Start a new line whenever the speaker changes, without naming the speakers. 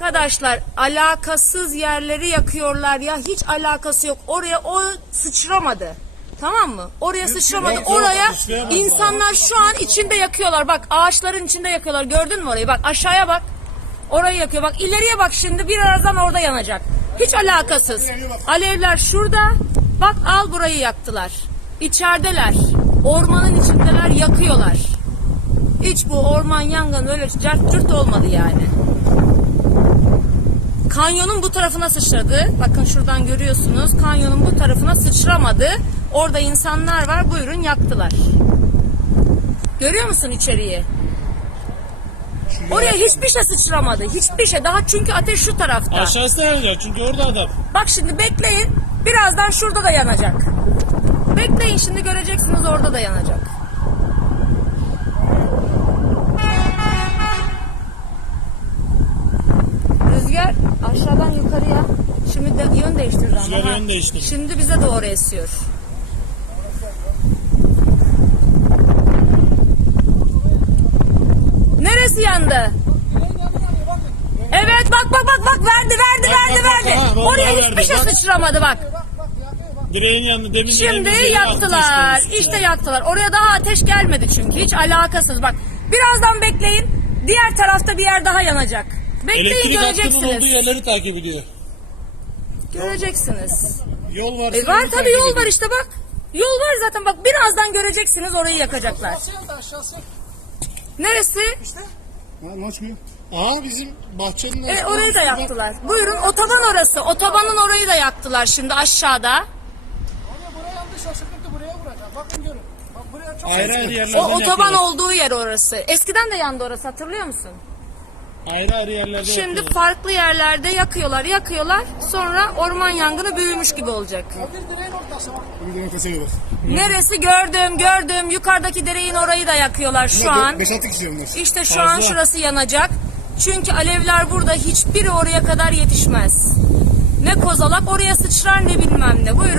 Arkadaşlar alakasız yerleri yakıyorlar ya hiç alakası yok. Oraya o sıçramadı. Tamam mı? Oraya sıçramadı. Oraya insanlar şu an içinde yakıyorlar. Bak ağaçların içinde yakıyorlar. Gördün mü orayı? Bak aşağıya bak. Orayı yakıyor. Bak ileriye bak şimdi birazdan orada yanacak. Hiç alakasız. Alevler şurada. Bak al burayı yaktılar. İçerideler. Ormanın içindeler yakıyorlar. Hiç bu orman yangını öyle cart cürt olmadı yani. Kanyonun bu tarafına sıçradı. Bakın şuradan görüyorsunuz. Kanyonun bu tarafına sıçramadı. Orada insanlar var. Buyurun yaktılar. Görüyor musun içeriği? Oraya hiçbir şey sıçramadı. Hiçbir şey. Daha çünkü ateş şu tarafta.
Aşağısı yanacak çünkü orada adam.
Bak şimdi bekleyin. Birazdan şurada da yanacak. Bekleyin şimdi göreceksiniz orada da yanacak. Rüzgar aşağıdan yukarıya. Şimdi de yön değiştirdi ama.
Rüzgar yön değiştirdi.
Şimdi bize doğru esiyor. Neresi yandı? Evet bak bak bak bak verdi verdi
Bak,
verdi
bak, bak,
verdi.
ha, vallahi
Oraya hiçbir
verdi,
şey
bak.
sıçramadı bak.
Direğin yanında demin
Şimdi
yanımızda yeri
yaktılar.
ateş konusu.
İşte yaktılar. Oraya daha ateş gelmedi çünkü. Hiç alakasız. Bak birazdan bekleyin. Diğer tarafta bir yer daha yanacak. Bekleyin
Elektrik hattının olduğu
göreceksiniz.
yerleri takip ediyor.
Göreceksiniz.
Yol var.
E var tabii yol var işte bak. Yol var zaten bak birazdan göreceksiniz orayı yakacaklar. Neresi?
Ne çıkıyor?
Aha bizim bahçenin
E,
altında
orayı da
bak.
yaktılar. Buyurun otoban orası. Otobanın orayı da yaktılar şimdi aşağıda.
Abi buraya yanlış şaşırtıp da buraya vuracağım. Bakın görün. Bak buraya çok
Ayrı ayrı yerlerden
O otoban
yakıyorlar.
olduğu yer orası. Eskiden de yandı orası hatırlıyor musun?
Ayrı ayrı yerlerde
Şimdi
yakıyorlar.
farklı yerlerde yakıyorlar, yakıyorlar. Sonra orman yangını büyümüş gibi olacak.
bir direğin ortası.
Bir.
Neresi gördüm, gördüm. Yukarıdaki dereyin orayı da yakıyorlar şu an.
5-6 kişi onlar.
İşte şu
Fazla.
an şurası yanacak. Çünkü alevler burada hiçbiri oraya kadar yetişmez. Ne kozalak oraya sıçrar ne bilmem ne. Buyurun.